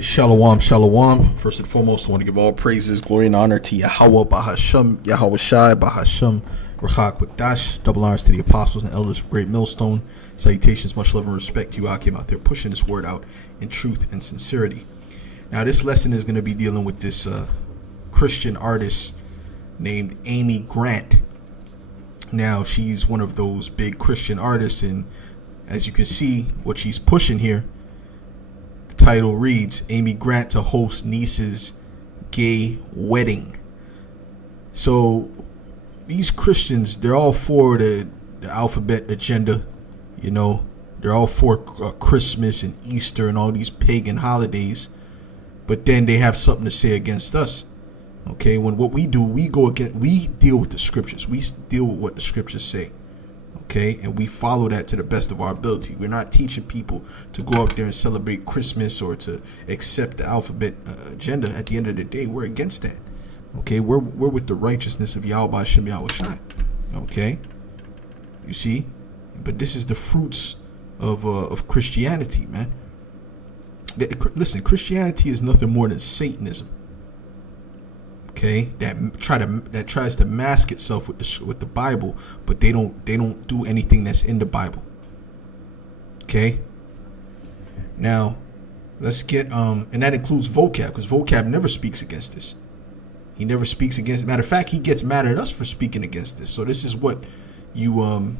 Shalom, shalom. First and foremost, I want to give all praises, glory, and honor to Yahweh, Bahasham, Yahweh Shai, Bahasham, Rachak Wadash, double honors to the apostles and elders of Great Millstone. Salutations, much love and respect to you. I came out there pushing this word out in truth and sincerity. Now, this lesson is going to be dealing with this Christian artist named Amy Grant. Now, she's one of those big Christian artists, and as you can see, what she's pushing here, title reads, Amy Grant to host niece's gay wedding. So these Christians, they're all for the alphabet agenda. You know, they're all for Christmas and Easter and all these pagan holidays. But then they have something to say against us. Okay, when what we do, we deal with the scriptures. We deal with what the scriptures say. Okay, and we follow that to the best of our ability. We're not teaching people to go up there and celebrate Christmas or to accept the alphabet agenda. At the end of the day, we're against that. Okay, we're with the righteousness of Yahweh Shem Yahweh Shai. Okay, you see, but this is the fruits of Christianity, man. Listen, Christianity is nothing more than Satanism. Okay, that tries to mask itself with the Bible, but they don't do anything that's in the Bible. Okay. Now, let's get and that includes vocab, because vocab never speaks against this. He never speaks against. Matter of fact, he gets mad at us for speaking against this. So this is what you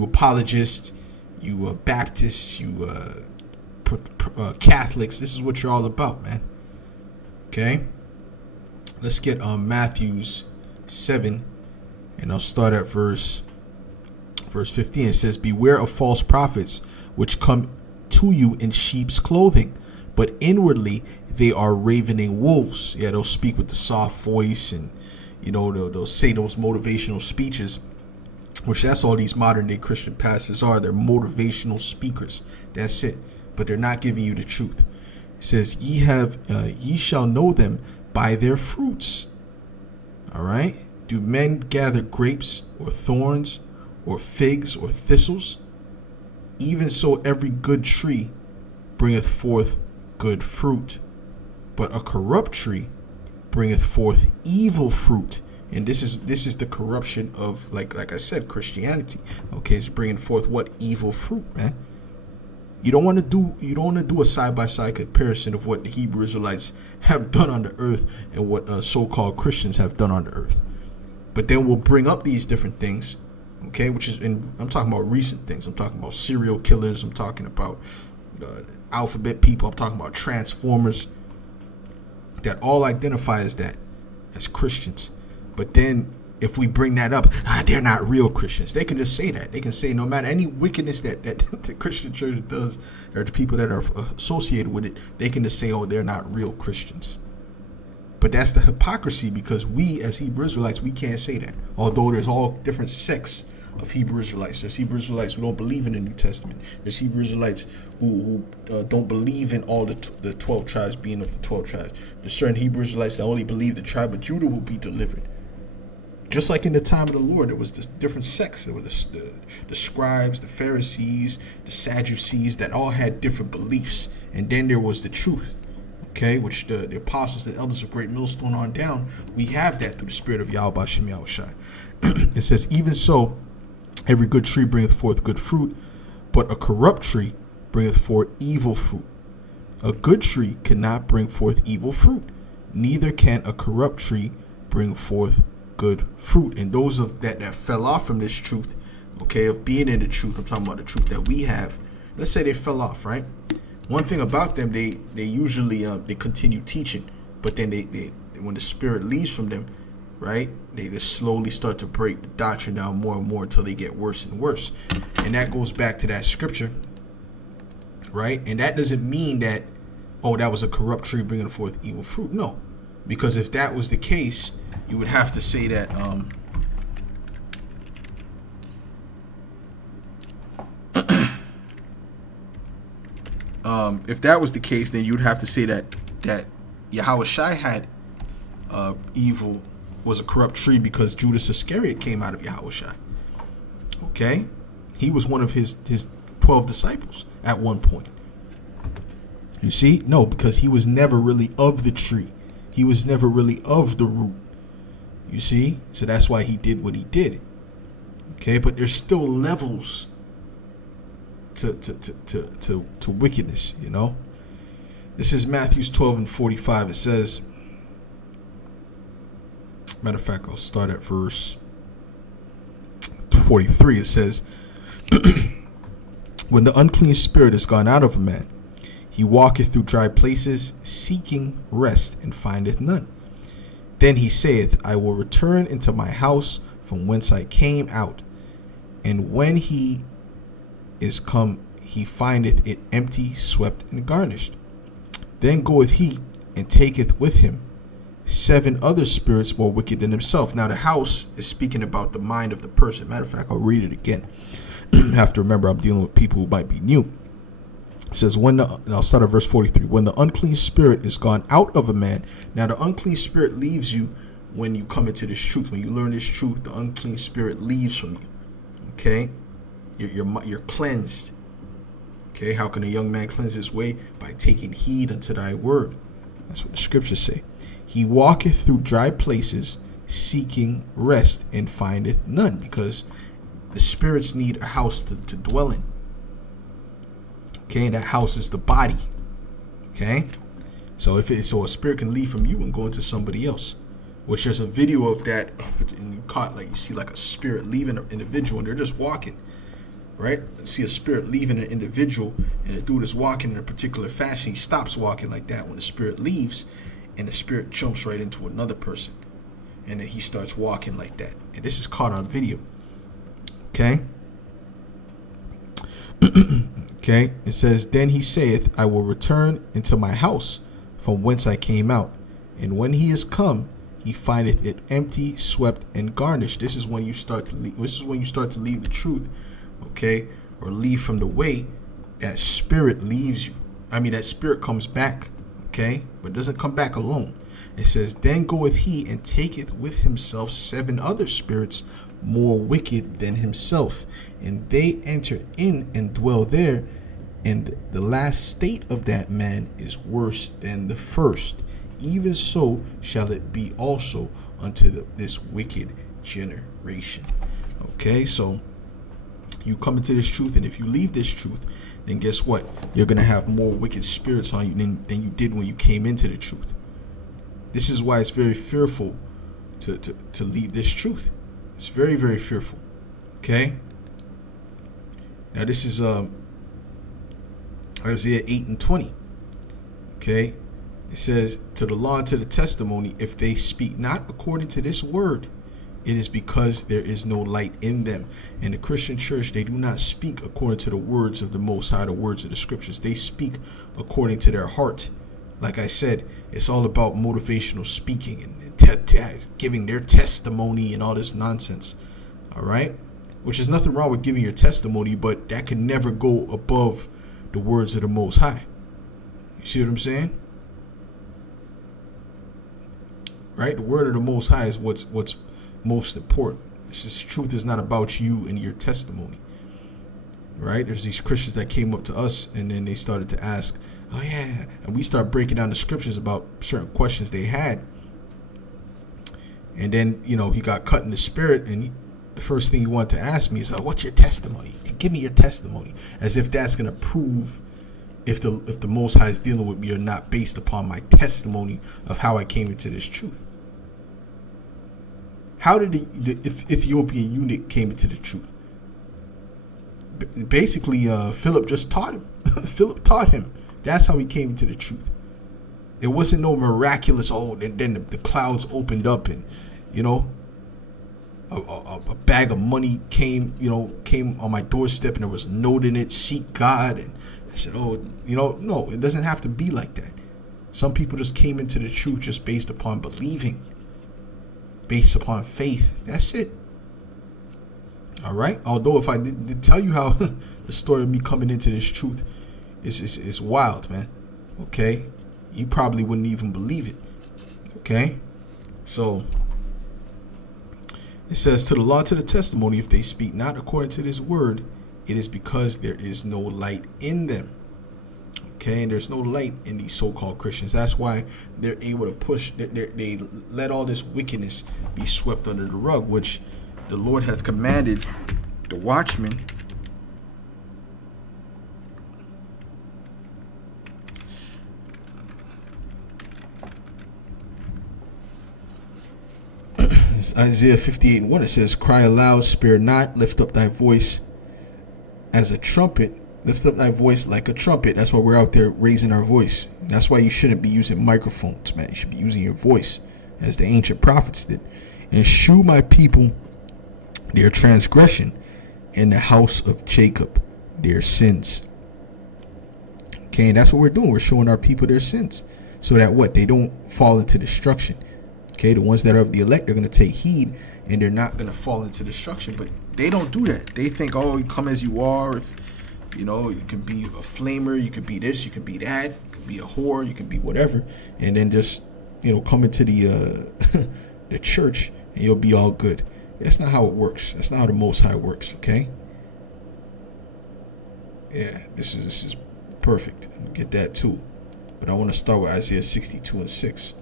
apologists, you Baptists, you Catholics. This is what you're all about, man. Okay. Let's get Matthew's 7, and I'll start at verse 15. It says, beware of false prophets, which come to you in sheep's clothing, but inwardly they are ravening wolves. Yeah, they'll speak with the soft voice, and they'll say those motivational speeches, which that's all these modern day Christian pastors are. They're motivational speakers. That's it. But they're not giving you the truth. It says, ye shall know them by their fruits. All right. Do men gather grapes or thorns or figs or thistles? Even so, every good tree bringeth forth good fruit, but a corrupt tree bringeth forth evil fruit. And this is the corruption of, like I said, Christianity. Okay, it's bringing forth what? Evil fruit, man. You don't want to do a side-by-side comparison of what the Hebrew Israelites have done on the earth and what so-called Christians have done on the earth. But then we'll bring up these different things, okay? I'm talking about recent things. I'm talking about serial killers. I'm talking about alphabet people. I'm talking about transformers that all identify as Christians. But then if we bring that up, they're not real Christians. They can just say that. They can say no matter any wickedness that the Christian church does, or the people that are associated with it, they can just say, oh, they're not real Christians. But that's the hypocrisy, because we as Hebrew Israelites, we can't say that. Although there's all different sects of Hebrew Israelites. There's Hebrew Israelites who don't believe in the New Testament. There's Hebrew Israelites who don't believe in all the 12 tribes being of the 12 tribes. There's certain Hebrew Israelites that only believe the tribe of Judah will be delivered. Just like in the time of the Lord, there was this different sects. There were the scribes, the Pharisees, the Sadducees, that all had different beliefs. And then there was the truth, okay, which the apostles and elders of Great Millstone on down, we have that through the spirit of Yahweh Shem Yahweh Shai. It says, even so, every good tree bringeth forth good fruit, but a corrupt tree bringeth forth evil fruit. A good tree cannot bring forth evil fruit, neither can a corrupt tree bring forth good fruit. And those of that fell off from this truth, okay, of being in the truth, I'm talking about the truth that we have. Let's say they fell off, right? One thing about them, they usually they continue teaching, but then they when the spirit leaves from them, right, they just slowly start to break the doctrine down more and more until they get worse and worse. And that goes back to that scripture, right? And that doesn't mean that, oh, that was a corrupt tree bringing forth evil fruit. No, because if that was the case, you would have to say that if that was the case, then you'd have to say that Yahweh Shai had evil, was a corrupt tree, because Judas Iscariot came out of Yahweh Shai. Okay, he was one of his 12 disciples at one point. You see? No, because he was never really of the tree. He was never really of the root. You see? So that's why he did what he did. Okay, but there's still levels to wickedness, you know. This is Matthew 12:45. It says, matter of fact, I'll start at verse 43. It says, when the unclean spirit is gone out of a man, he walketh through dry places, seeking rest, and findeth none. Then he saith, I will return into my house from whence I came out. And when he is come, he findeth it empty, swept, and garnished. Then goeth he, and taketh with him 7 other spirits more wicked than himself. Now the house is speaking about the mind of the person. Matter of fact, I'll read it again. I have to remember I'm dealing with people who might be new. It says, and I'll start at verse 43. When the unclean spirit is gone out of a man. Now the unclean spirit leaves you when you come into this truth. When you learn this truth, the unclean spirit leaves from you. Okay? You're cleansed. Okay? How can a young man cleanse his way? By taking heed unto thy word. That's what the scriptures say. He walketh through dry places, seeking rest, and findeth none. Because the spirits need a house to dwell in. Okay, and that house is the body. Okay, so a spirit can leave from you and go into somebody else. Which there's a video of that, and you see like a spirit leaving an individual, and they're just walking, right? You see a spirit leaving an individual, and the dude is walking in a particular fashion. He stops walking like that when the spirit leaves, and the spirit jumps right into another person, and then he starts walking like that. And this is caught on video. Okay. Okay, it says, then he saith, I will return into my house from whence I came out. And when he is come, he findeth it empty, swept, and garnished. This is when you start to leave. This is when you start to leave the truth, okay, or leave from the way. That spirit leaves you. I mean, that spirit comes back, okay, but doesn't come back alone. It says, then goeth he and taketh with himself 7 other spirits more wicked than himself, and they enter in and dwell there, and the last state of that man is worse than the first. Even so shall it be also unto this wicked generation. Okay, so you come into this truth, and if you leave this truth, then guess what? You're going to have more wicked spirits on you than you did when you came into the truth. This is why it's very fearful to leave this truth. It's very, very fearful. Okay. Now this is Isaiah 8:20. Okay. It says, to the law and to the testimony, if they speak not according to this word, it is because there is no light in them. In the Christian church, they do not speak according to the words of the Most High, the words of the scriptures. They speak according to their heart. Like I said, it's all about motivational speaking and giving their testimony and all this nonsense. All right? Which is nothing wrong with giving your testimony, but that could never go above the words of the Most High. You see what I'm saying? Right? The word of the Most High is what's most important. It's just, truth is not about you and your testimony. Right? There's these Christians that came up to us, and then they started to ask, oh yeah, and we start breaking down the scriptures about certain questions they had. And then, he got cut in the spirit, and the first thing he wanted to ask me is, what's your testimony? Give me your testimony. As if that's going to prove if the Most High is dealing with me or not, based upon my testimony of how I came into this truth. How did the Ethiopian eunuch came into the truth? Basically, Philip just taught him. Philip taught him. That's how he came into the truth. It wasn't no miraculous, and then the clouds opened up, and, a bag of money came on my doorstep, and there was a note in it, seek God. And I said, no, it doesn't have to be like that. Some people just came into the truth just based upon believing, based upon faith. That's it. All right. Although if I did tell you how the story of me coming into this truth is wild, man. Okay. You probably wouldn't even believe it. Okay. So it says, to the law and to the testimony, if they speak not according to this word, it is because there is no light in them. Okay, and there's no light in these so-called Christians. That's why they're able to push. They let all this wickedness be swept under the rug, which the Lord hath commanded the watchmen. It's Isaiah 58:1. It says, "Cry aloud, spare not, lift up thy voice as a trumpet." Lift up thy voice like a trumpet. That's why we're out there raising our voice. That's why you shouldn't be using microphones, man. You should be using your voice, as the ancient prophets did. "And shew my people their transgression, and the house of Jacob their sins." Okay, and that's what we're doing. We're showing our people their sins, so that what? They don't fall into destruction. Okay, the ones that are of the elect, they're going to take heed, and they're not going to fall into destruction. But they don't do that. They think, oh, you come as you are. If you know, you can be a flamer, you could be this, you could be that, you could be a whore, you can be whatever, and then just, you know, come into the the church and you'll be all good. That's not how it works. That's not how the Most High works. Okay. Yeah, this is perfect. I'll get that too, but I want to start with Isaiah 62:6.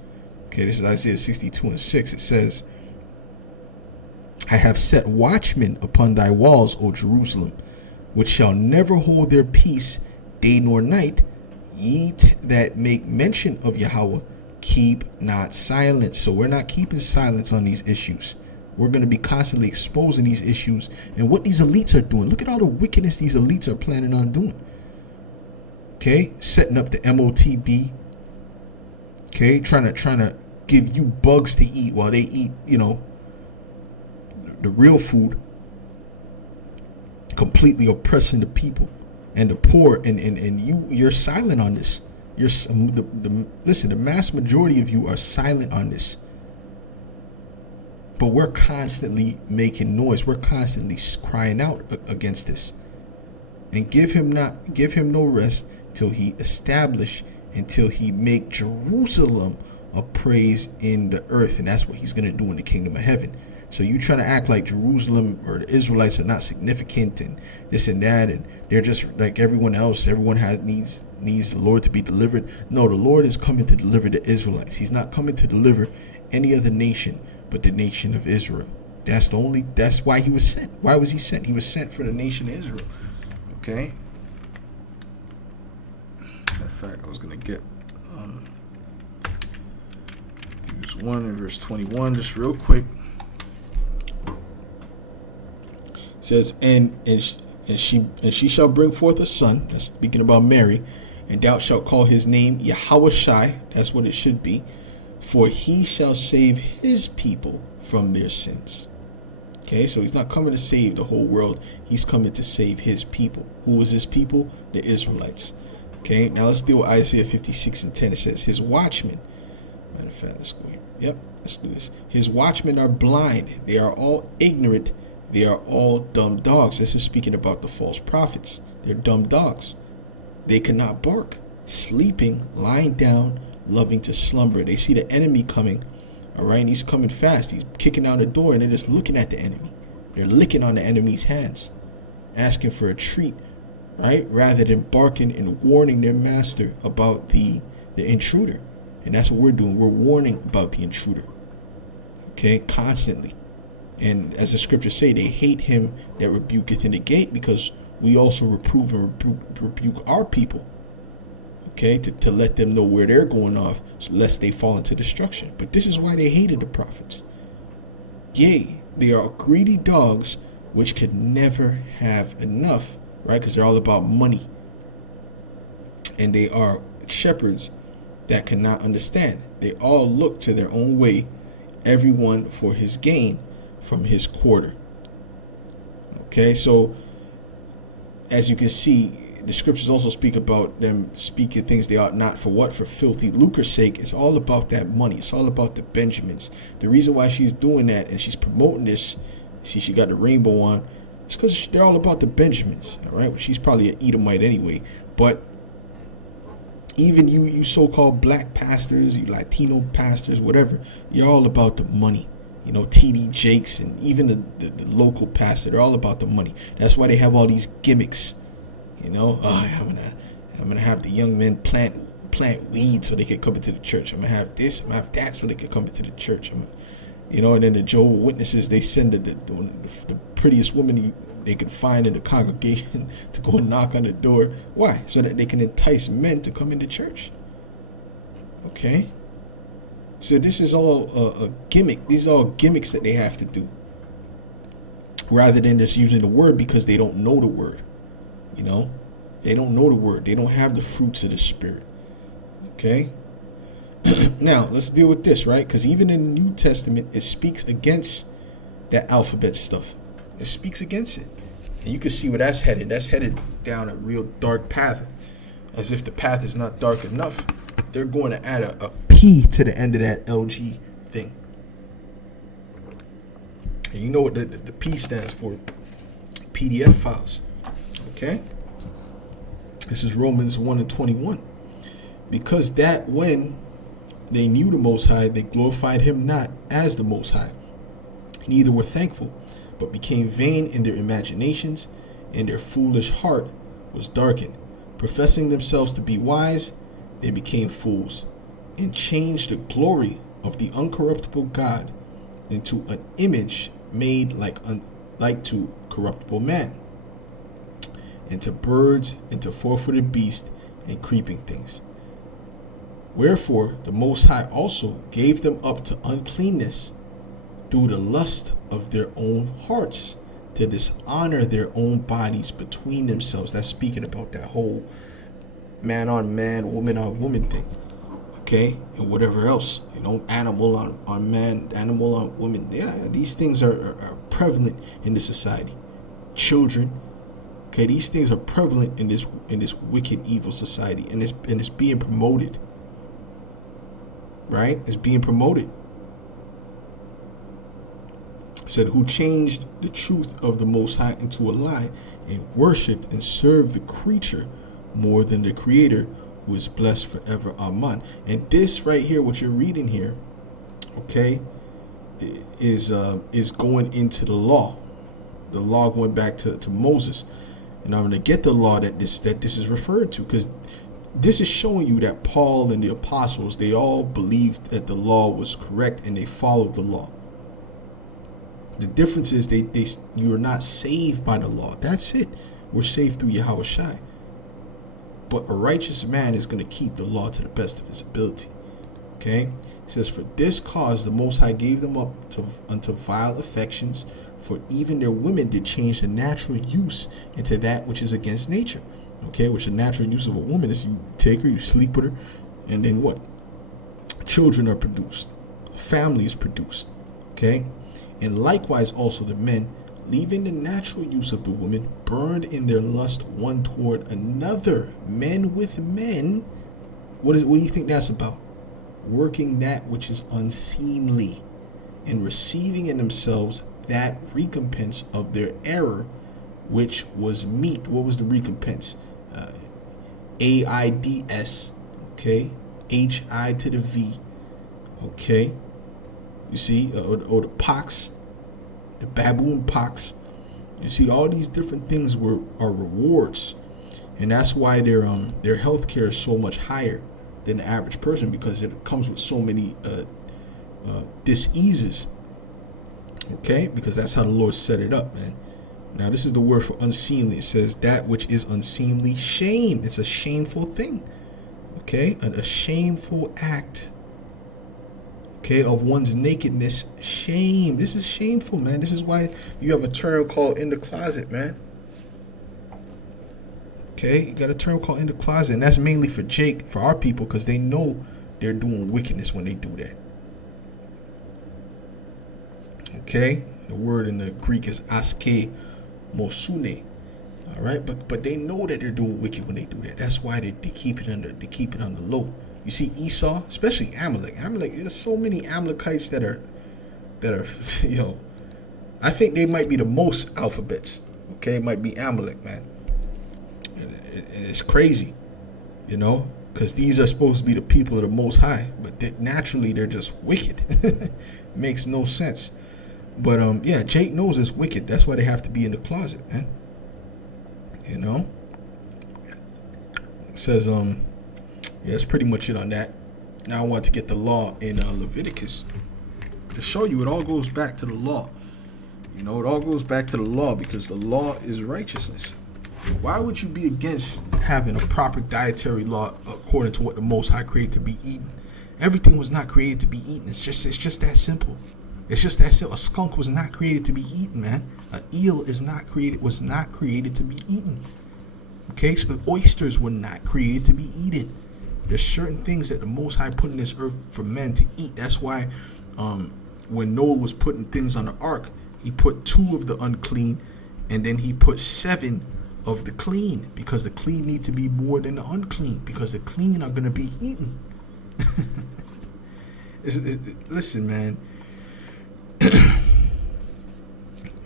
Okay, this is Isaiah 62:6. It says, "I have set watchmen upon thy walls, O Jerusalem, which shall never hold their peace day nor night. Ye that make mention of Yahweh, keep not silence." So we're not keeping silence on these issues. We're going to be constantly exposing these issues and what these elites are doing. Look at all the wickedness these elites are planning on doing. Okay, setting up the MOTB. Okay, trying to give you bugs to eat while they eat, you know, the real food. Completely oppressing the people and the poor, and you're silent on this. Listen, the mass majority of you are silent on this, but we're constantly making noise. We're constantly crying out against this, and give him no rest till he establish, until he make Jerusalem a praise in the earth. And that's what he's going to do in the kingdom of heaven. So you trying to act like Jerusalem or the Israelites are not significant and this and that, and they're just like everyone else. Everyone needs the Lord to be delivered. No, the Lord is coming to deliver the Israelites. He's not coming to deliver any other nation but the nation of Israel. That's why he was sent. Why was he sent? He was sent for the nation of Israel. Okay. In fact, I was gonna get Hebrews 1 and verse 21 just real quick. It says, and she shall bring forth a son. That's speaking about Mary. "And thou shalt call his name Yahushai." That's what it should be. "For he shall save his people from their sins." Okay, so he's not coming to save the whole world. He's coming to save his people. Who was his people? The Israelites. Okay, now let's deal with Isaiah 56:10. It says, "His watchmen." Matter of fact, let's go here. Yep, let's do this. "His watchmen are blind. They are all ignorant. They are all dumb dogs." This is speaking about the false prophets. They're dumb dogs. "They cannot bark. Sleeping, lying down, loving to slumber." They see the enemy coming. All right, and he's coming fast. He's kicking down the door, and they're just looking at the enemy. They're licking on the enemy's hands, asking for a treat, right? Rather than barking and warning their master about the intruder. And that's what we're doing. We're warning about the intruder. Okay, constantly. And as the scriptures say, they hate him that rebuketh in the gate, because we also reprove and rebuke our people. Okay, to let them know where they're going off, so lest they fall into destruction. But this is why they hated the prophets. Yea, they are greedy dogs which could never have enough, right? Because they're all about money. And they are shepherds that cannot understand. They all look to their own way, everyone for his gain from his quarter. Okay, so as you can see, the scriptures also speak about them speaking things they ought not, for what? For filthy lucre's sake. It's all about that money. It's all about the Benjamins. The reason why she's doing that and she's promoting this, see, she got the rainbow on, it's because they're all about the Benjamins. All right, well, she's probably an Edomite anyway. But even you so-called black pastors, you Latino pastors, whatever, you're all about the money. You know, T.D. Jakes and even the local pastor, they're all about the money. That's why they have all these gimmicks. You know, oh, I'm gonna I'm gonna have the young men plant weed so they could come into the church. I'm gonna have this. I'm gonna have that so they could come into the church. And then the Jehovah's Witnesses, they send the prettiest woman they could find in the congregation to go and knock on the door. Why? So that they can entice men to come into church. Okay. So this is all a gimmick. These are all gimmicks that they have to do, rather than just using the word, because they don't know the word. They don't know the word. They don't have the fruits of the Spirit. Okay. Now let's deal with this, right? Because even in the New Testament, it speaks against that alphabet stuff. It speaks against it, and you can see where that's headed. That's headed down a real dark path. As if the path is not dark enough, they're going to add a P to the end of that LG thing. And you know what the P stands for? PDF files. Okay? This is Romans 1:21. Because that when they knew the Most High, they glorified him not as the Most High, neither were thankful, but became vain in their imaginations, and their foolish heart was darkened. Professing themselves to be wise, they became fools, and changed the glory of the uncorruptible God into an image made like to corruptible man, and to birds, and to four-footed beasts, and creeping things. Wherefore the Most High also gave them up to uncleanness through the lust of their own hearts, to dishonor their own bodies between themselves. That's speaking about that whole man on man, woman on woman thing. Okay? And whatever else. Animal on man, animal on woman. Yeah, these things are prevalent in this society. Children. Okay, these things are prevalent in this wicked, evil society. And it's being promoted. Right? It's being promoted. It said, who changed the truth of the Most High into a lie, and worshipped and served the creature more than the Creator, who is blessed forever. Amen. And this right here, what you're reading here, okay, is going into the law. The law going back to Moses. And I'm going to get the law that this is referred to, because this is showing you that Paul and the apostles, they all believed that the law was correct and they followed the law. The difference is you are not saved by the law. That's it. We're saved through Yahweh Shai. But a righteous man is going to keep the law to the best of his ability. Okay? It says, for this cause the Most High gave them up unto vile affections, for even their women did change the natural use into that which is against nature. Okay? Which the natural use of a woman is you take her, you sleep with her, and then what? Children are produced. Family is produced. Okay? And likewise also the men, leaving the natural use of the woman, burned in their lust one toward another, men with men. What do you think that's about? Working that which is unseemly, and receiving in themselves that recompense of their error, which was meet. What was the recompense? AIDS, okay? HI to the V, okay? You see, or the pox, the baboon pox. You see, all these different things are rewards, and that's why their health care is so much higher than the average person, because it comes with so many diseases. Okay, because that's how the Lord set it up, man. Now, this is the word for unseemly. It says that which is unseemly, shame. It's a shameful thing. Okay, a shameful act. Okay, of one's nakedness, shame. This is shameful, man. This is why you have a term called in the closet, man. Okay, you got a term called in the closet, and that's mainly for our people, because they know they're doing wickedness when they do that. Okay, the word in the Greek is aske mosune. All right, but they know that they're doing wicked when they do that. That's why they keep it on the low. You see Esau, especially Amalek. There's so many Amalekites that are, I think they might be the most alphabets. Okay, it might be Amalek, man. It's crazy, because these are supposed to be the people of the Most High, but naturally they're just wicked. Makes no sense. But Jake knows it's wicked. That's why they have to be in the closet, man. says, yeah, that's pretty much it on that. Now I want to get the law in Leviticus to show you it all goes back to the law. You know, it all goes back to the law because the law is righteousness. Why would you be against having a proper dietary law according to what the Most High created to be eaten? Everything was not created to be eaten. It's just that simple. It's just that simple. A skunk was not created to be eaten, man. An eel was not created to be eaten. Okay, so oysters were not created to be eaten. There's certain things that the Most High put in this earth for men to eat. That's why when Noah was putting things on the ark, he put 2 of the unclean, and then he put 7 of the clean, because the clean need to be more than the unclean, because the clean are going to be eaten. Listen, man.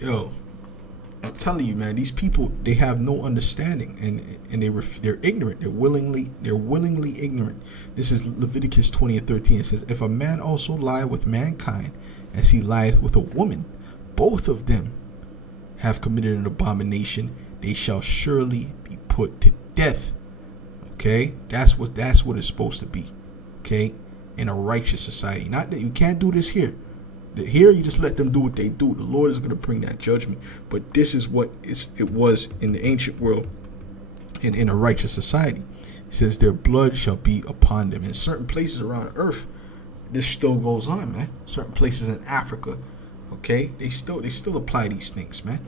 Yo, I'm telling you, man, these people, they have no understanding, and they're ignorant. They're willingly ignorant. This is Leviticus 20:13. It says, if a man also lie with mankind as he lieth with a woman, both of them have committed an abomination. They shall surely be put to death. Okay, that's what it's supposed to be. Okay, in a righteous society. Not that you can't do this here. Here you just let them do what they do. The Lord is going to bring that judgment. But this is what it was in the ancient world, in a righteous society. It says their blood shall be upon them. In certain places around earth, this still goes on, man. Certain places in Africa, okay, they still apply these things, man.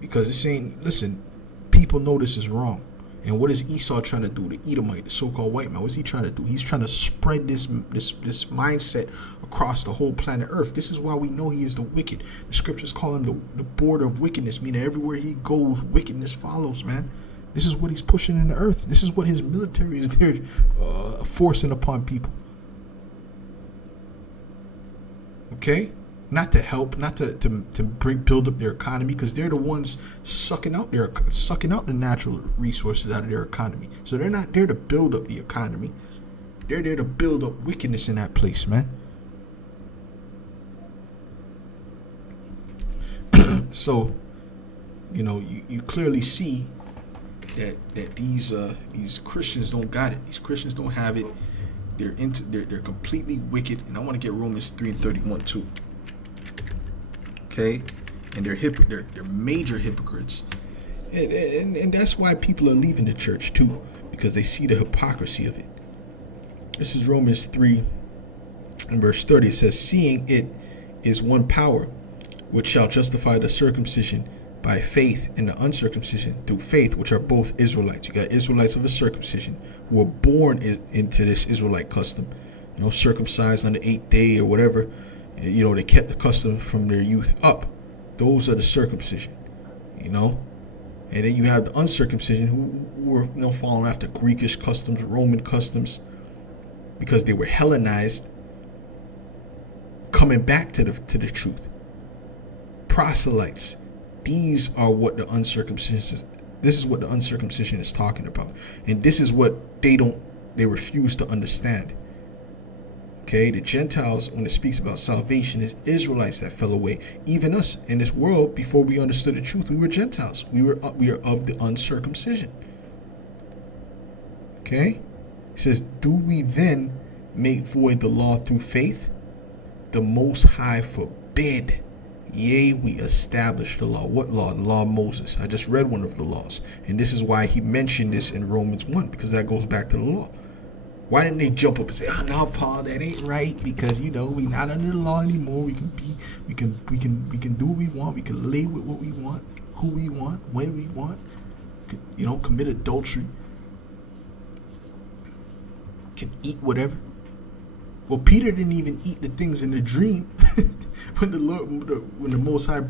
Because this ain't, listen, people know this is wrong. And what is Esau trying to do? The Edomite, the so-called white man, what is he trying to do? He's trying to spread this mindset across the whole planet Earth. This is why we know he is the wicked. The scriptures call him the border of wickedness, meaning everywhere he goes, wickedness follows, man. This is what he's pushing in the earth. This is what his military is there forcing upon people. Okay? Not to help, not to build up their economy, because they're the ones sucking out the natural resources out of their economy. So they're not there to build up the economy. They're there to build up wickedness in that place, man. So, you know, you clearly see that these Christians don't got it. These Christians don't have it. They're completely wicked. And I want to get Romans 3:31 too. Okay, and they're major hypocrites, and that's why people are leaving the church too, because they see the hypocrisy of it. This is Romans 3 and verse 30. It says, seeing it is one power, which shall justify the circumcision by faith and the uncircumcision through faith, which are both Israelites. You got Israelites of a circumcision who were born into this Israelite custom, you know, circumcised on the 8th day or whatever. You know, they kept the custom from their youth up. Those are the circumcision, you know. And then you have the uncircumcision who were, you know, following after Greekish customs, Roman customs, because they were Hellenized, coming back to the truth. Proselytes. These are what the uncircumcision is. This is what the uncircumcision is talking about. And this is what they refuse to understand. Okay, the Gentiles, when it speaks about salvation, is Israelites that fell away. Even us in this world, before we understood the truth, we were Gentiles. We are of the uncircumcision. Okay, it says, do we then make void the law through faith? The Most High forbid. Yea, we establish the law. What law? The law of Moses. I just read one of the laws, and this is why he mentioned this in Romans 1, because that goes back to the law. Why didn't they jump up and say, "Oh no, Paul, that ain't right"? Because, you know, we not under the law anymore. We can do what we want. We can lay with what we want, who we want, when we want. You know, commit adultery. Can eat whatever. Well, Peter didn't even eat the things in the dream when the Most High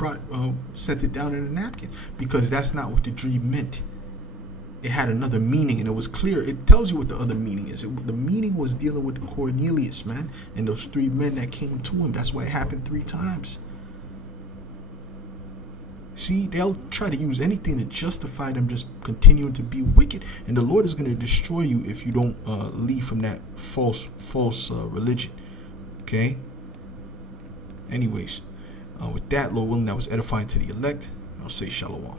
sent it down in a napkin, because that's not what the dream meant. It had another meaning, and it was clear. It tells you what the other meaning is. The meaning was dealing with Cornelius, man, and those 3 men that came to him. That's why it happened 3 times. See, they'll try to use anything to justify them just continuing to be wicked, and the Lord is going to destroy you if you don't leave from that false religion. Okay. Anyways, with that, Lord willing, that was edifying to the elect. I'll say shalom.